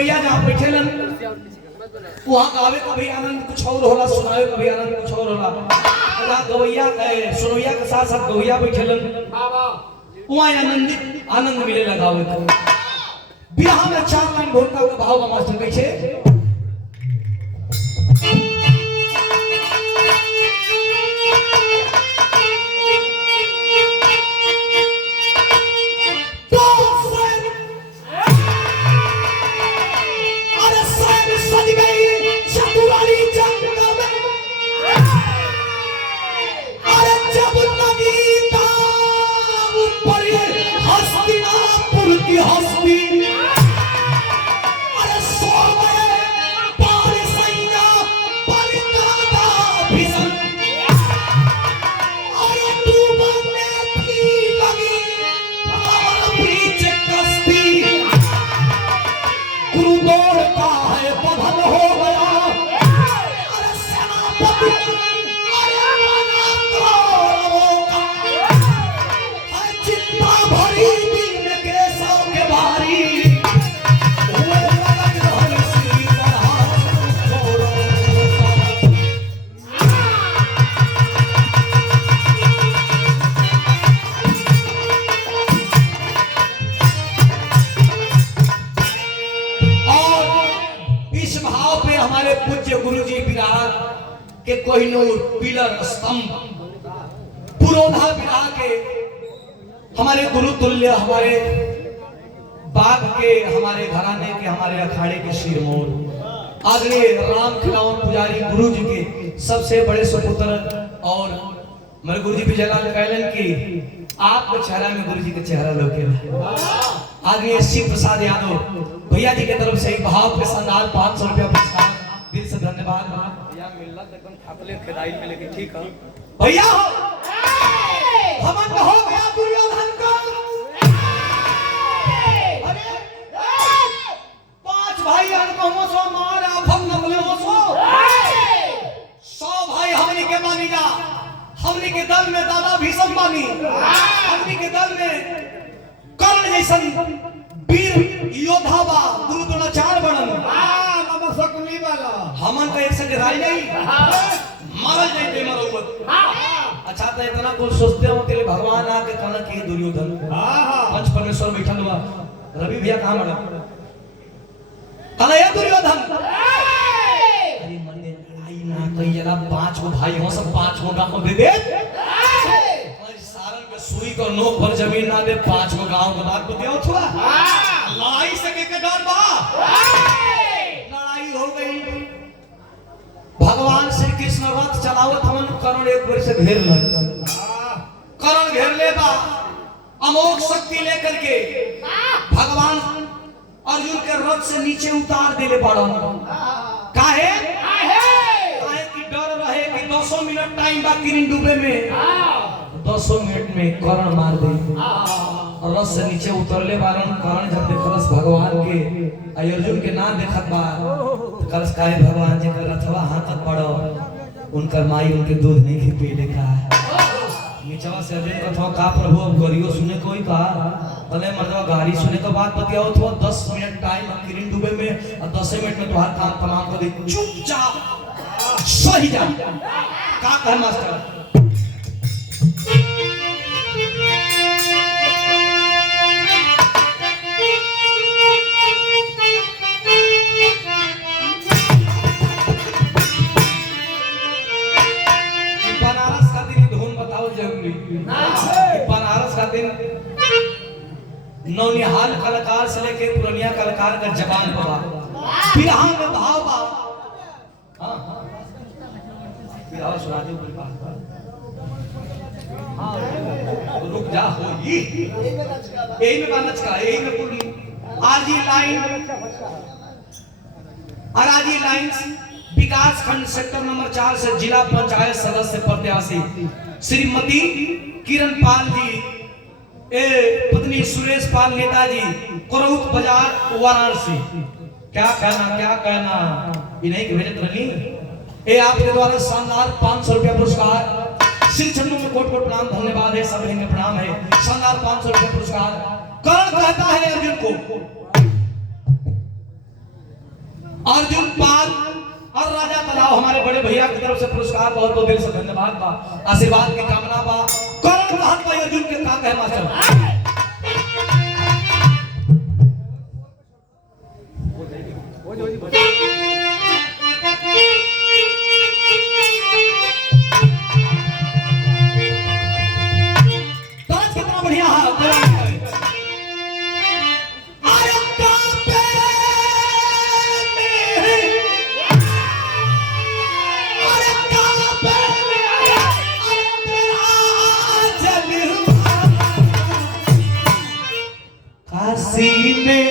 सुनवैया जहाँ बैठे लन वहाँ गावे कभी आनंद कुछ और होला, सुनावे कभी आनंद कुछ और होला। गवैया सुनवैया के साथ साथ गवैया बैठे लन वहाँ आनंद मिले लगावे को। बिरहा में 4 लाइन ढोलका का भाव का मास्टर कैसे के कोहिनूर पिलर स्तंभ पुरोधा विराह के हमारे गुरु तुल्य, हमारे बाग के, हमारे घराने के, हमारे अखाड़े के शिरमौर आदरणीय राम खिलावन पुजारी गुरु जी के सबसे बड़े सुपुत्र और मेरे गुरु जी भी जलाल कहलन की आपके चेहरा में गुरु जी का चेहरा लोके आदरणीय शिव प्रसाद यादव भैया जी की तरफ से भाव के साथ 500 रुपया पुरस्कार दिल से धन्यवाद। भैया मिलना एकदम खापले खिदाई में, लेकिन ठीक है भैया हमन हो गया दुर्योधन का। अरे 5 भाई अनकहो सो मारा भंग नगले हो सो 100 भाई हमनी के मानी जा। हमनी के दल में दादा भीष्म मानी, हमनी के दल में कर्ण जैसन वीर योद्धा बा, गुरु द्रोणाचार्य बनन बाबा शकुनी वाला हमन का एक संग राय नहीं मारल जाए ते मरौत। अच्छा तो इतना कुछ सोचते हो तेरे भगवान आके कर्ण के दुर्योधन पंच परमेश्वर बैठल बा। रवि भैया कहां बना कर्ण ये दुर्योधन अरे मन में लड़ाई ना कई जला 5 गो भाई हो सब 5 गो गांव दे दे सारन के सुई को नोक पर जमीन ना दे 5 गो गांव के बात बतियो थोड़ा लड़ाई से के डर बा। लड़ाई हो गई, भगवान श्री कृष्ण रथ चलावत हमन कर्ण एक बार से घेर ल कर्ण घेर ले बा अमोघ शक्ति लेकर के भगवान अर्जुन के रथ से नीचे उतार देले पड़ा। काहे काहे की डर रहे कि 200 मिनट टाइम बा किरिन डूबे में 200 मिनट में कर्ण मार दे और रथ से नीचे उतरले बारन। कर्ण जब देखलस भगवान के अर्जुन के ना देखत बा कलस काहे भगवान जी का रथवा हाथत पड़ो उनकर माई उनके दूध नहीं खी पीले का नीचवा से अर्जुन कथवा का प्रभु अब गरियो सुने कोई का तले मर्दवा गाड़ी सुने तो बात बतियाओ तो 10 मिनट टाइम किरिन डूबे में और 10 मिनट में तुम्हारा काम तमाम कर दे चुपचाप सही जा का कह मास्टर। बनारस का दिन नौनिहाल कलाकार से लेके पुरानिया कलाकार का जवान बा बिरहा में भाव बा। हां बिरहा सुना दे हां रुक जा हो यही में बानच का यही में पूरी आरजी लाइन आरजी लाइंस विकास खंड सेक्टर नंबर 4 से जिला पंचायत सदस्य प्रत्याशी श्रीमती किरण पाल जी पत्नी सुरेश पाल नेताजी करौत बाजार वाराणसी। क्या कहना इन्हीं के भेजत रही ये आपके द्वारा शानदार 500 रुपया पुरस्कार श्री चरणों में कोट कोट प्रणाम धन्यवाद है सभी में प्रणाम है। शानदार 500 रुपया पुरस्कार कर्ण कहता है अर्जुन को अर्जुन पाल और राजा तलाव हमारे बड़े भैया की तरफ से पुरस्कार बहुत बहुत दिल से धन्यवाद बा, आशीर्वाद की कामना बा। करण कहत भाई अर्जुन के का कहे मास्टर ताज कितना बढ़िया है। काशी में